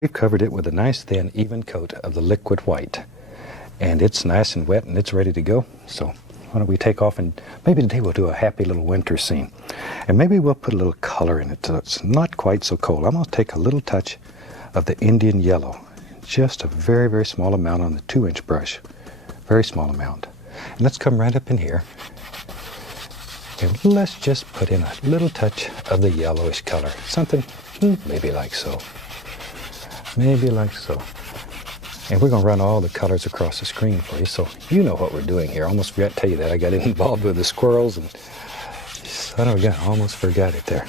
We've covered it with a nice thin even coat of the liquid white, and it's nice and wet and it's ready to go. So why don't we take off, and maybe today we'll do a happy little winter scene, and maybe we'll put a little color in it so it's not quite so cold. I'm going to take a little touch of the Indian yellow, just a very, very small amount on the 2-inch brush, very small amount. And let's come right up in here and let's just put in a little touch of the yellowish color, something maybe like so. Maybe like so. And we're going to run all the colors across the screen for you, so you know what we're doing here. Almost forgot to tell you that. I got involved with the squirrels, and son of a gun, almost forgot it there.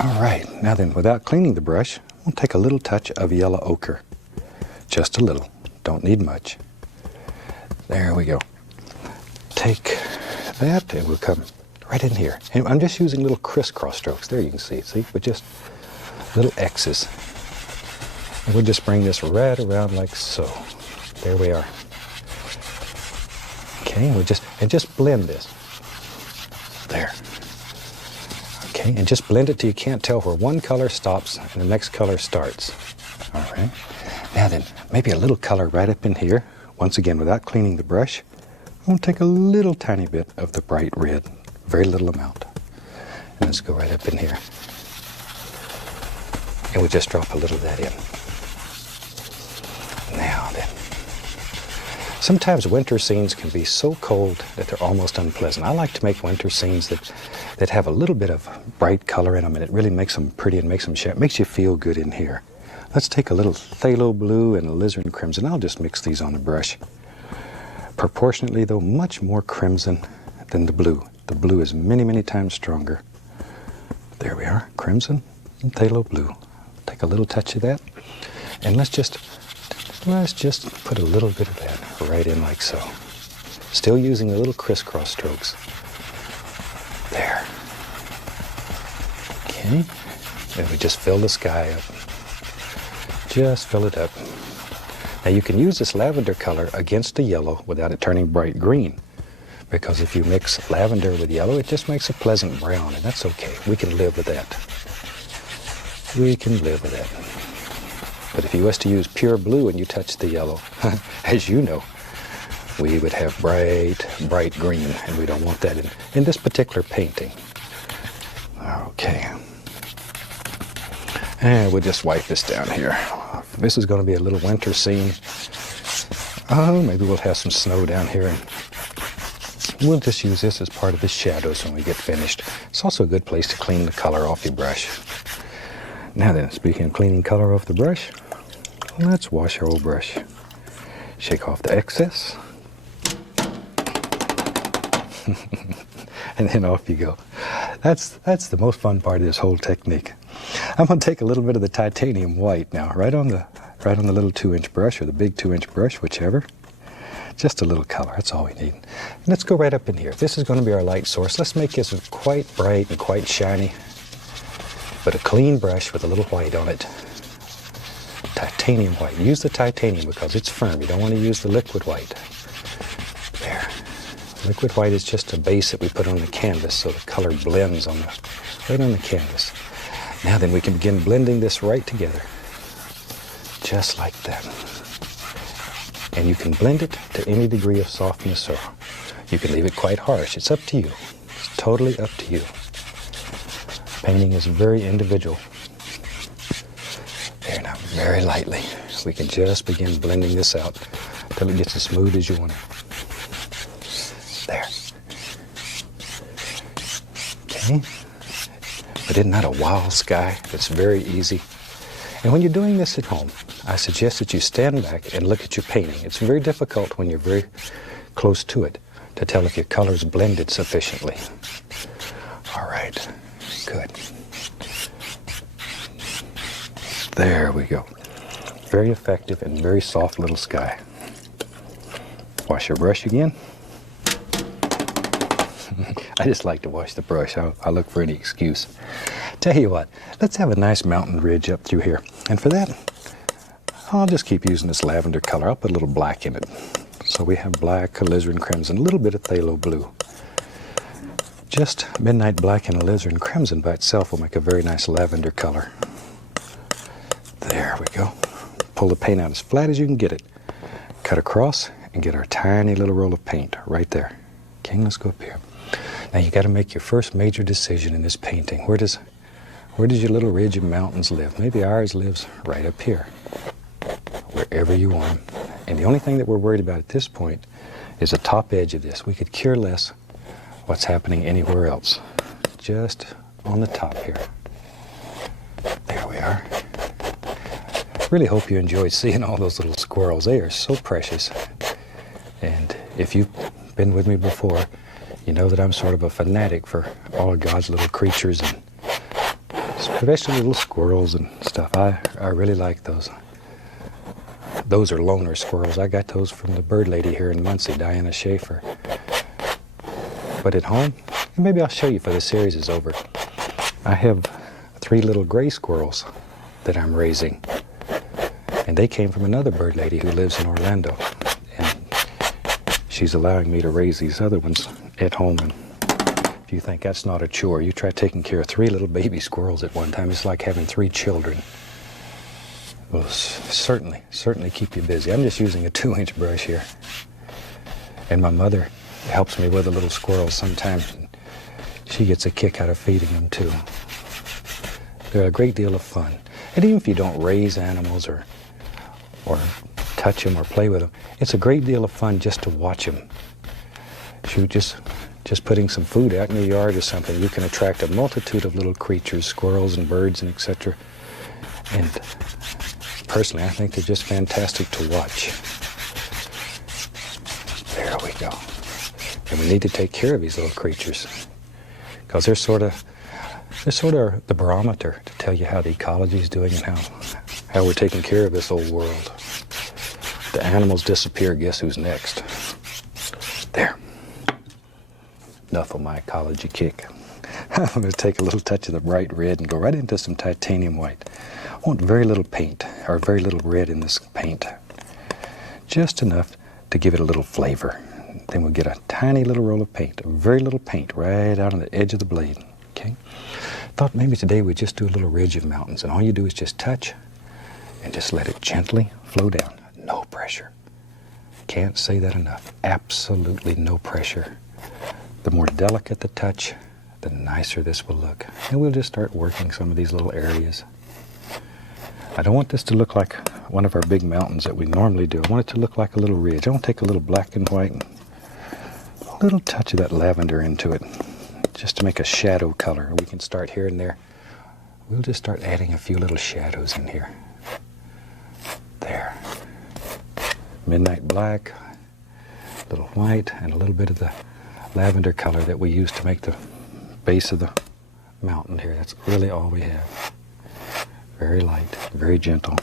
All right, now then, without cleaning the brush, we'll take a little touch of yellow ochre. Just a little. Don't need much. There we go. Take that, and we'll come right in here. And I'm just using little crisscross strokes. There you can see, with just little X's. And we'll just bring this right around like so. There we are. Okay, and just blend this. There. Okay, and just blend it till you can't tell where one color stops and the next color starts. All right. Now then, maybe a little color right up in here. Once again, without cleaning the brush, I'm going to take a little tiny bit of the bright red, very little amount. And let's go right up in here. And we'll just drop a little of that in. Now then, sometimes winter scenes can be so cold that they're almost unpleasant. I like to make winter scenes that have a little bit of bright color in them, and it really makes them pretty and makes them shine. It makes you feel good in here. Let's take a little phthalo blue and alizarin crimson. I'll just mix these on the brush. Proportionately, though, much more crimson than the blue. The blue is many, many times stronger. There we are, crimson and phthalo blue. Take a little touch of that, and let's just put a little bit of that right in like so. Still using the little crisscross strokes. There. Okay, and we just fill the sky up. Just fill it up. Now you can use this lavender color against the yellow without it turning bright green, because if you mix lavender with yellow, it just makes a pleasant brown, and that's okay. We can live with that. We can live with that. But if you was to use pure blue and you touch the yellow, as you know, we would have bright green, and we don't want that in this particular painting. Okay. And we'll just wipe this down here. This is going to be a little winter scene. Oh, maybe we'll have some snow down here, and we'll just use this as part of the shadows when we get finished. It's also a good place to clean the color off your brush. Now then, speaking of cleaning color off the brush, let's wash our old brush. Shake off the excess. And then off you go. That's the most fun part of this whole technique. I'm going to take a little bit of the titanium white now, right on the little 2-inch brush, or the big 2-inch brush, whichever. Just a little color, that's all we need. And let's go right up in here. This is going to be our light source. Let's make this quite bright and quite shiny, but a clean brush with a little white on it. Titanium white. Use the titanium because it's firm. You don't want to use the liquid white. There. Liquid white is just a base that we put on the canvas so the color blends right on the canvas. Now then, we can begin blending this right together. Just like that. And you can blend it to any degree of softness, or you can leave it quite harsh. It's up to you. It's totally up to you. Painting is very individual. There now, very lightly. We can just begin blending this out until it gets as smooth as you want it. There. Okay. But isn't that a wild sky? It's very easy. And when you're doing this at home, I suggest that you stand back and look at your painting. It's very difficult when you're very close to it to tell if your color's blended sufficiently. All right, good. There we go. Very effective and very soft little sky. Wash your brush again. I just like to wash the brush. I'll look for any excuse. Tell you what, let's have a nice mountain ridge up through here. And for that, I'll just keep using this lavender color. I'll put a little black in it. So we have black, alizarin crimson, a little bit of phthalo blue. Just midnight black and alizarin crimson by itself will make a very nice lavender color. There we go. Pull the paint out as flat as you can get it. Cut across and get our tiny little roll of paint right there. Okay, let's go up here. Now you got to make your first major decision in this painting. Where does your little ridge of mountains live? Maybe ours lives right up here, wherever you want them. And the only thing that we're worried about at this point is the top edge of this. We could care less what's happening anywhere else. Just on the top here. There we are. Really hope you enjoyed seeing all those little squirrels. They are so precious. And if you've been with me before, you know that I'm sort of a fanatic for all of God's little creatures, and especially little squirrels and stuff. I really like those. Those are loner squirrels. I got those from the bird lady here in Muncie, Diana Schaefer. But at home, maybe I'll show you for the series is over. I have 3 little gray squirrels that I'm raising. And they came from another bird lady who lives in Orlando. And she's allowing me to raise these other ones at home. And if you think that's not a chore, you try taking care of 3 little baby squirrels at one time. It's like having 3 children. Will certainly keep you busy. I'm just using a 2-inch brush here. And my mother helps me with the little squirrels sometimes. She gets a kick out of feeding them too. They're a great deal of fun. And even if you don't raise animals or touch them or play with them, it's a great deal of fun just to watch them. Shoot, just putting some food out in your yard or something, you can attract a multitude of little creatures, squirrels and birds and etc. And personally, I think they're just fantastic to watch. There we go. And we need to take care of these little creatures because they're sort of the barometer to tell you how the ecology is doing and how we're taking care of this old world. The animals disappear, guess who's next? There. Enough of my ecology kick. I'm going to take a little touch of the bright red and go right into some titanium white. I want very little paint, or very little red in this paint. Just enough to give it a little flavor. Then we'll get a tiny little roll of paint, a very little paint right out on the edge of the blade. Okay? Thought maybe today we'd just do a little ridge of mountains, and all you do is just touch and just let it gently flow down. No pressure. Can't say that enough. Absolutely no pressure. The more delicate the touch, the nicer this will look. And we'll just start working some of these little areas. I don't want this to look like one of our big mountains that we normally do. I want it to look like a little ridge. I want to take a little black and white and a little touch of that lavender into it, just to make a shadow color. We can start here and there. We'll just start adding a few little shadows in here. There. Midnight black, a little white, and a little bit of the lavender color that we use to make the base of the mountain here. That's really all we have. Very light, very gentle.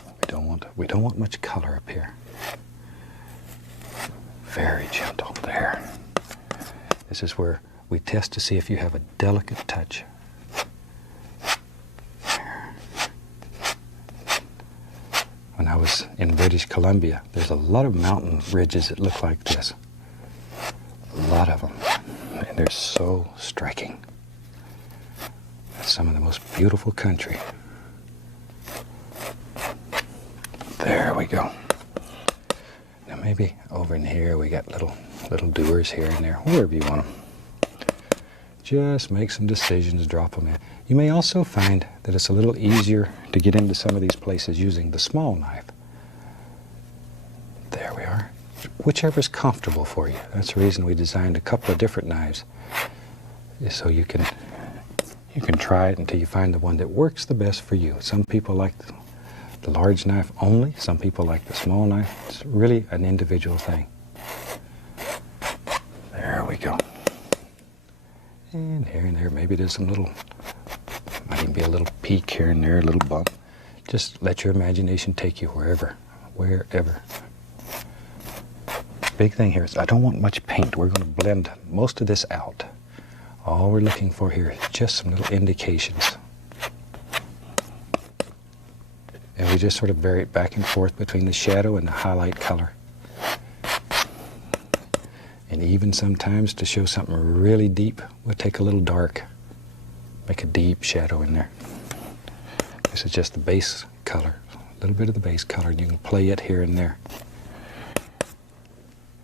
We don't want much color up here. Very gentle. There. This is where we test to see if you have a delicate touch. When I was in British Columbia, there's a lot of mountain ridges that look like this. A lot of them. And they're so striking. That's some of the most beautiful country. There we go. Now maybe over in here we got little doers here and there, wherever you want them. Just make some decisions, drop them in. You may also find that it's a little easier to get into some of these places using the small knife. There we are. Whichever's comfortable for you. That's the reason we designed a couple of different knives, so you can try it until you find the one that works the best for you. Some people like the large knife only. Some people like the small knife. It's really an individual thing. There we go. And here and there, maybe there's some little, might even be a little peak here and there, a little bump. Just let your imagination take you wherever. Big thing here is I don't want much paint. We're going to blend most of this out. All we're looking for here is just some little indications. And we just sort of vary it back and forth between the shadow and the highlight color. And even sometimes to show something really deep, we'll take a little dark, make a deep shadow in there. This is just the base color, a little bit of the base color, and you can play it here and there.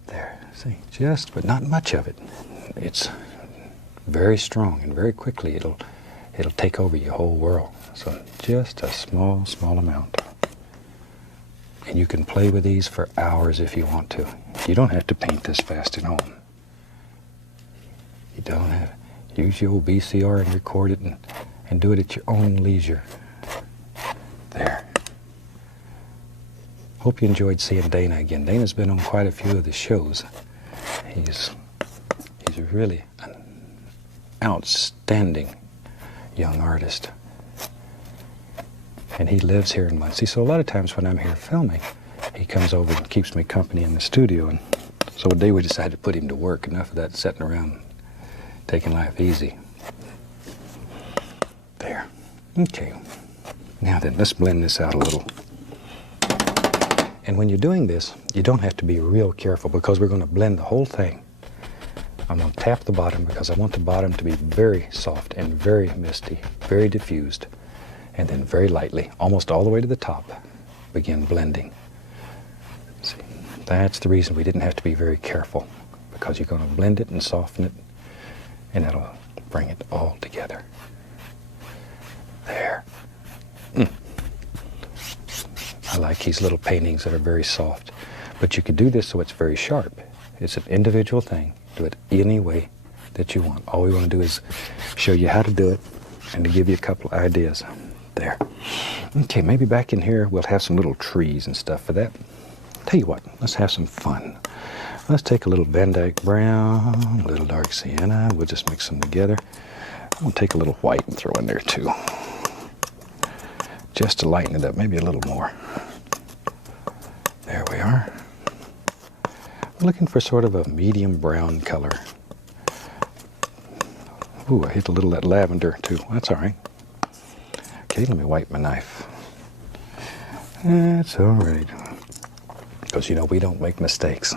There, see, just, but not much of it. It's very strong, and very quickly it'll take over your whole world. So just a small amount. And you can play with these for hours if you want to. You don't have to paint this fast at home. You don't have to. Use your old VCR and record it and do it at your own leisure. There. Hope you enjoyed seeing Dana again. Dana's been on quite a few of the shows. He's really an outstanding young artist. And he lives here in Muncie. So a lot of times when I'm here filming, he comes over and keeps me company in the studio. And so one day we decided to put him to work. Enough of that sitting around taking life easy. There. Okay. Now then, let's blend this out a little. And when you're doing this, you don't have to be real careful because we're going to blend the whole thing. I'm going to tap the bottom because I want the bottom to be very soft and very misty, very diffused. And then very lightly, almost all the way to the top, begin blending. See, that's the reason we didn't have to be very careful, because you're going to blend it and soften it, and that'll bring it all together. There. I like these little paintings that are very soft, but you could do this so it's very sharp. It's an individual thing. Do it any way that you want. All we want to do is show you how to do it and to give you a couple of ideas. There. Okay, maybe back in here we'll have some little trees and stuff for that. Tell you what, let's have some fun. Let's take a little Van Dyke brown, a little dark sienna. We'll just mix them together. I'm going to take a little white and throw in there too. Just to lighten it up, maybe a little more. There we are. I'm looking for sort of a medium brown color. Ooh, I hit a little of that lavender too. That's all right. Okay, let me wipe my knife. That's all right. Because, you know, we don't make mistakes.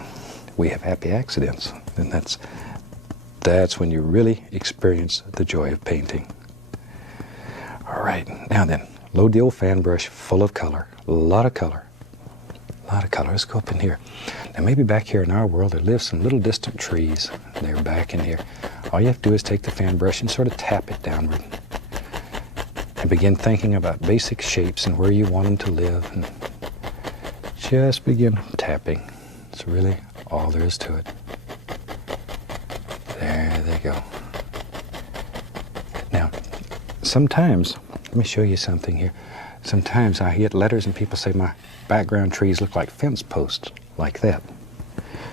We have happy accidents. And that's when you really experience the joy of painting. All right, now then, load the old fan brush full of color. A lot of color. A lot of color. Let's go up in here. Now, maybe back here in our world, there live some little distant trees. They're back in here. All you have to do is take the fan brush and sort of tap it downward. And begin thinking about basic shapes and where you want them to live. And just begin tapping. It's really all there is to it. There they go. Now, sometimes, let me show you something here. Sometimes I get letters and people say my background trees look like fence posts, like that.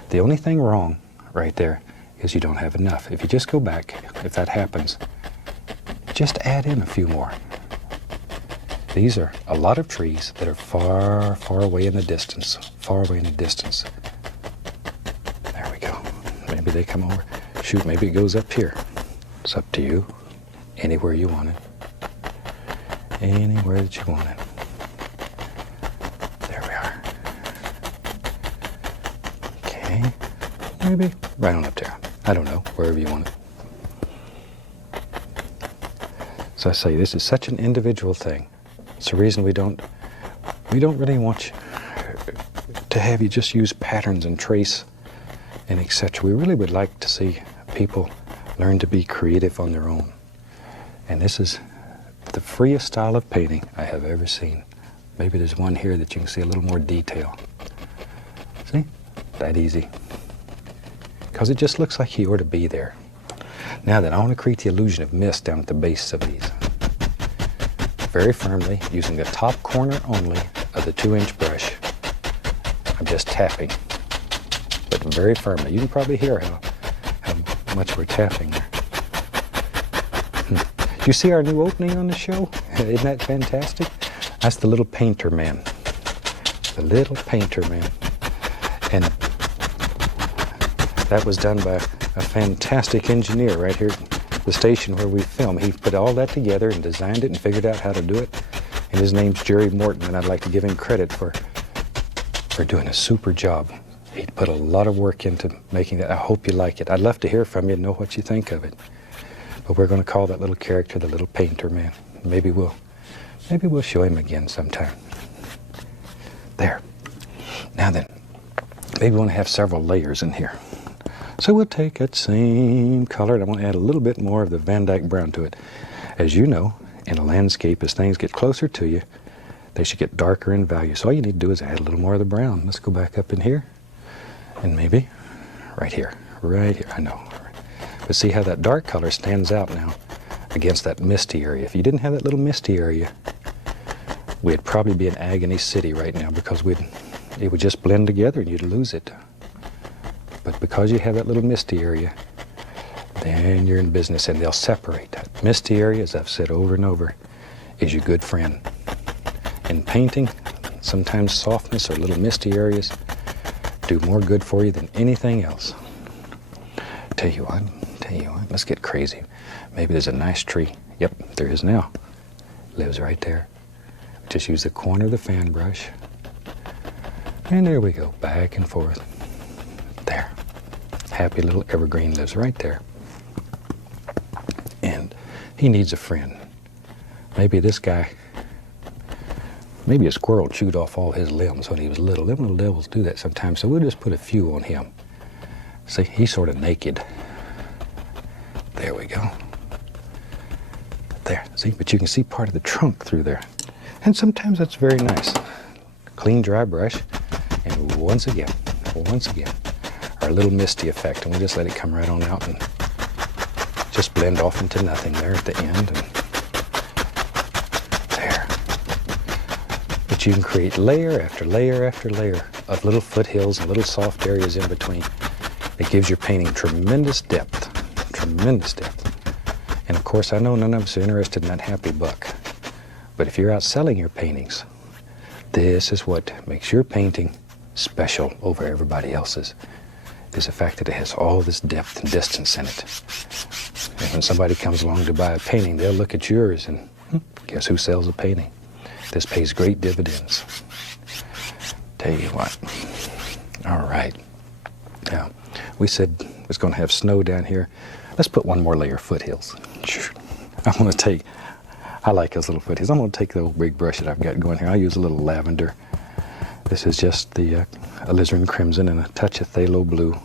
The only thing wrong right there is you don't have enough. If you just go back, if that happens, just add in a few more. These are a lot of trees that are far, far away in the distance. Far away in the distance. There we go. Maybe they come over. Shoot, maybe it goes up here. It's up to you. Anywhere you want it. Anywhere that you want it. There we are. Okay. Maybe right on up there. I don't know. Wherever you want it. So I say, this is such an individual thing. It's the reason we don't really want you to have you just use patterns and trace and etc. We really would like to see people learn to be creative on their own. And this is the freest style of painting I have ever seen. Maybe there's one here that you can see a little more detail. See? That easy. Because it just looks like he ought to be there. Now then, I want to create the illusion of mist down at the base of these. Very firmly, using the top corner only of the 2-inch brush. I'm just tapping, but very firmly. You can probably hear how much we're tapping there. You see our new opening on the show? Isn't that fantastic? That's the little painter man. The little painter man. And that was done by a fantastic engineer right here at the station where we film. He put all that together and designed it and figured out how to do it. And his name's Jerry Morton, and I'd like to give him credit for doing a super job. He put a lot of work into making that. I hope you like it. I'd love to hear from you and know what you think of it. But we're going to call that little character the little painter man. Maybe we'll show him again sometime. There. Now then, maybe we want to have several layers in here. So we'll take that same color and I want to add a little bit more of the Van Dyke brown to it. As you know, in a landscape, as things get closer to you, they should get darker in value. So all you need to do is add a little more of the brown. Let's go back up in here and maybe right here, I know. But see how that dark color stands out now against that misty area. If you didn't have that little misty area, we'd probably be in Agony City right now because it would just blend together and you'd lose it. But because you have that little misty area, then you're in business and they'll separate. That misty area, as I've said over and over, is your good friend. In painting, sometimes softness or little misty areas do more good for you than anything else. Tell you what, let's get crazy. Maybe there's a nice tree. Yep, there is now. Lives right there. Just use the corner of the fan brush. And there we go, back and forth. There. Happy little evergreen lives right there. And he needs a friend. Maybe this guy, maybe a squirrel chewed off all his limbs when he was little. Them little devils do that sometimes, so we'll just put a few on him. See, he's sort of naked. There we go. There, see, but you can see part of the trunk through there. And sometimes that's very nice. Clean, dry brush, and once again, our little misty effect, and we'll just let it come right on out and just blend off into nothing there at the end. And there. But you can create layer after layer after layer of little foothills and little soft areas in between. It gives your painting tremendous depth, tremendous depth. And of course, I know none of us are interested in that happy buck. But if you're out selling your paintings, this is what makes your painting special over everybody else's, is the fact that it has all this depth and distance in it. And when somebody comes along to buy a painting, they'll look at yours and guess who sells a painting? This pays great dividends. Tell you what. All right. Now, we said it was going to have snow down here. Let's put one more layer of foothills. I like those little foothills. I'm going to take the old big brush that I've got going here. I'll use a little lavender. This is just the alizarin crimson and a touch of phthalo blue.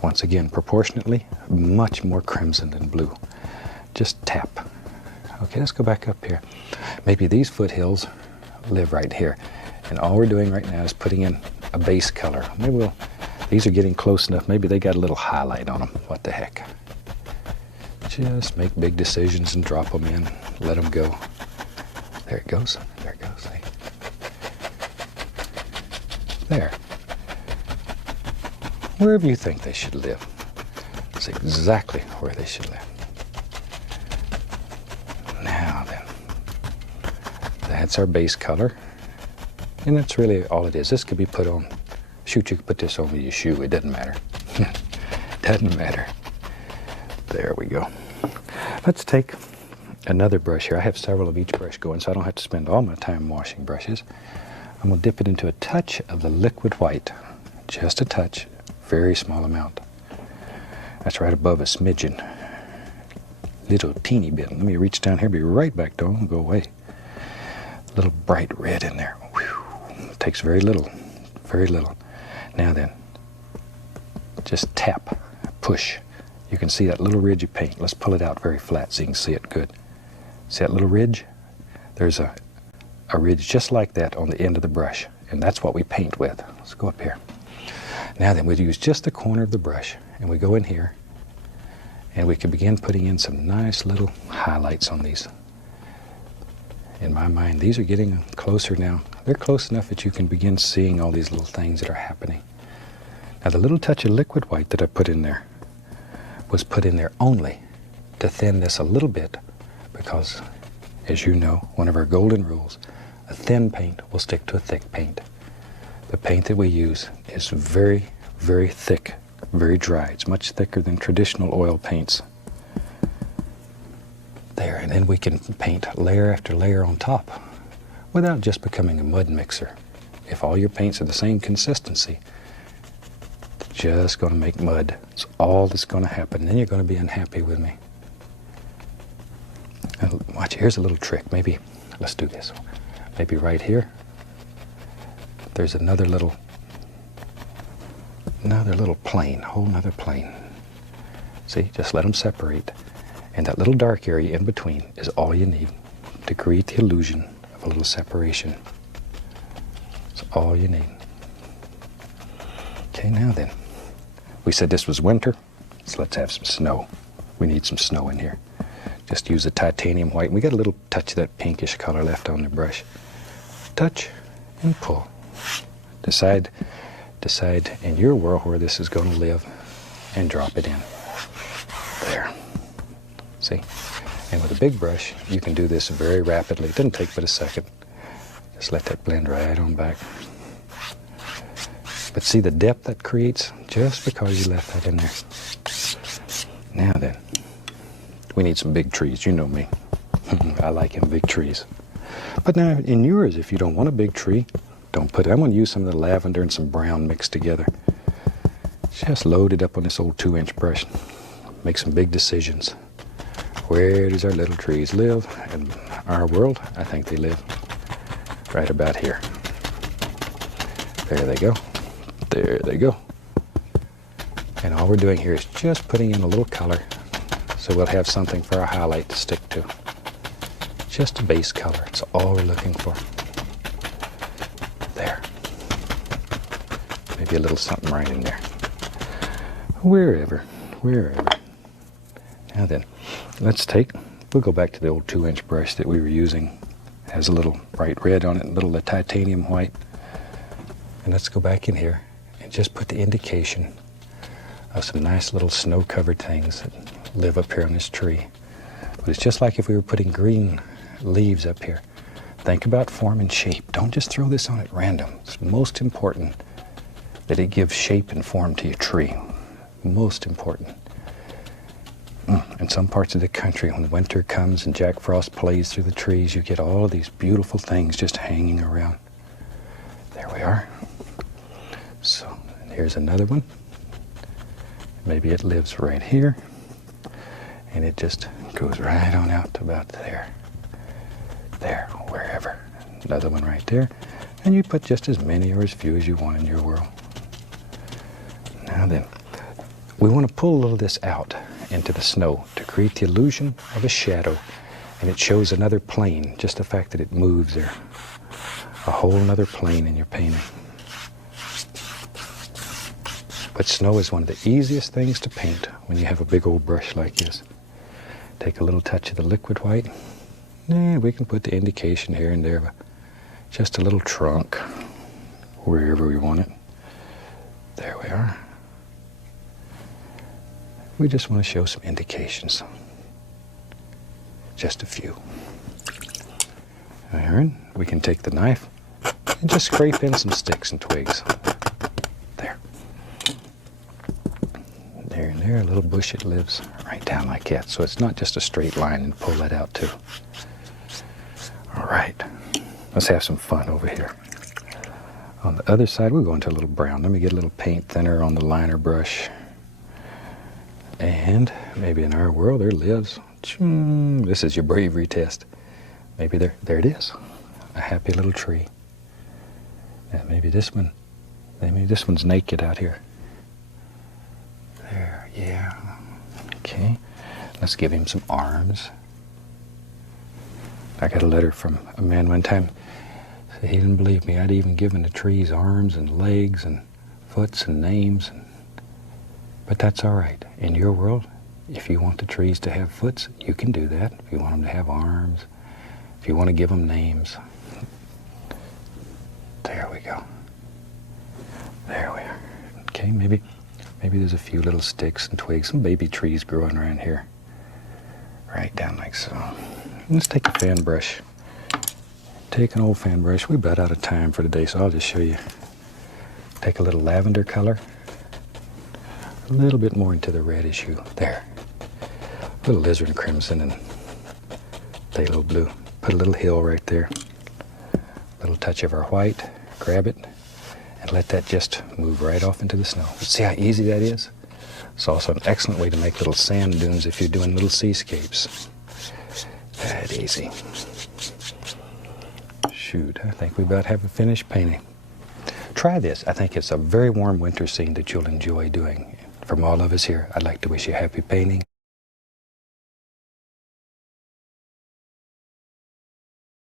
Once again, proportionately, much more crimson than blue. Just tap. Okay, let's go back up here. Maybe these foothills live right here. And all we're doing right now is putting in a base color. Maybe these are getting close enough. Maybe they got a little highlight on them. What the heck? Just make big decisions and drop them in. Let them go. There it goes. There it goes. See? There. Wherever you think they should live. That's exactly where they should live. Now then. That's our base color. And that's really all it is. This could be put on, shoot, you could put this over your shoe. It doesn't matter. Doesn't matter. There we go. Let's take another brush here. I have several of each brush going, so I don't have to spend all my time washing brushes. I'm going to dip it into a touch of the liquid white. Just a touch. Very small amount. That's right above a smidgen. Little teeny bit. Let me reach down here, be right back, don't go away. A little bright red in there. Whew. It takes very little. Very little. Now then, just tap, push. You can see that little ridge of paint. Let's pull it out very flat so you can see it good. See that little ridge? There's a ridge just like that on the end of the brush, and that's what we paint with. Let's go up here. Now then, we'd use just the corner of the brush, and we go in here, and we can begin putting in some nice little highlights on these. In my mind, these are getting closer now. They're close enough that you can begin seeing all these little things that are happening. Now, the little touch of liquid white that I put in there was put in there only to thin this a little bit, because, as you know, one of our golden rules, a thin paint will stick to a thick paint. The paint that we use is very, very thick, very dry. It's much thicker than traditional oil paints. There, and then we can paint layer after layer on top without just becoming a mud mixer. If all your paints are the same consistency, just going to make mud. It's all that's going to happen. Then you're going to be unhappy with me. Now, watch, here's a little trick. Maybe, let's do this. Maybe right here. there's another little plane, whole nother plane. See, just let them separate. And that little dark area in between is all you need to create the illusion of a little separation. It's all you need. Okay, now then. We said this was winter, so let's have some snow. We need some snow in here. Just use the titanium white. We got a little touch of that pinkish color left on the brush. Touch and pull. Decide in your world where this is going to live and drop it in. There. See? And with a big brush, you can do this very rapidly. It doesn't take but a second. Just let that blend right on back. But see the depth that creates just because you left that in there. Now then, we need some big trees. You know me. I like them big trees. But now in yours, if you don't want a big tree, don't put it. I'm going to use some of the lavender and some brown mixed together. Just load it up on this old 2-inch brush. Make some big decisions. Where does our little trees live? In our world, I think they live right about here. There they go. There they go. And all we're doing here is just putting in a little color so we'll have something for our highlight to stick to. Just a base color. It's all we're looking for. There. Maybe a little something right in there. Wherever. Now then, we'll go back to the old 2-inch brush that we were using. It has a little bright red on it, a little titanium white. And let's go back in here and just put the indication of some nice little snow-covered things that live up here on this tree. But it's just like if we were putting green leaves up here. Think about form and shape. Don't just throw this on at random. It's most important that it gives shape and form to your tree. Most important. In some parts of the country, when winter comes and Jack Frost plays through the trees, you get all of these beautiful things just hanging around. There we are. So, here's another one. Maybe it lives right here. And it just goes right on out to about there. There, wherever. Another one right there. And you put just as many or as few as you want in your world. Now then, we want to pull a little of this out into the snow to create the illusion of a shadow. And it shows another plane, just the fact that it moves there. A whole other plane in your painting. But snow is one of the easiest things to paint when you have a big old brush like this. Take a little touch of the liquid white. And we can put the indication here and there of just a little trunk wherever we want it. There we are. We just want to show some indications. Just a few. Aaron, we can take the knife and just scrape in some sticks and twigs. There. There and there, a little bush, it lives right down like that. So it's not just a straight line, and pull that out too. All right, let's have some fun over here. On the other side, we'll go into a little brown. Let me get a little paint thinner on the liner brush. And maybe in our world there lives, this is your bravery test. Maybe there it is, a happy little tree. And maybe this one's naked out here. There, yeah. Okay, let's give him some arms. I got a letter from a man one time. He didn't believe me. I'd even given the trees arms and legs and foots and names. But that's all right. In your world, if you want the trees to have foots, you can do that. If you want them to have arms, if you want to give them names. There we go. There we are. Okay, maybe there's a few little sticks and twigs, some baby trees growing around here. Right down like so. Let's take a fan brush. Take an old fan brush. We're about out of time for today, so I'll just show you. Take a little lavender color. A little bit more into the reddish hue. There. A little alizarin crimson and phthalo blue. Put a little hill right there. A little touch of our white. Grab it and let that just move right off into the snow. See how easy that is? It's also an excellent way to make little sand dunes if you're doing little seascapes. That easy. Shoot, I think we about have a finished painting. Try this. I think it's a very warm winter scene that you'll enjoy doing. From all of us here, I'd like to wish you happy painting.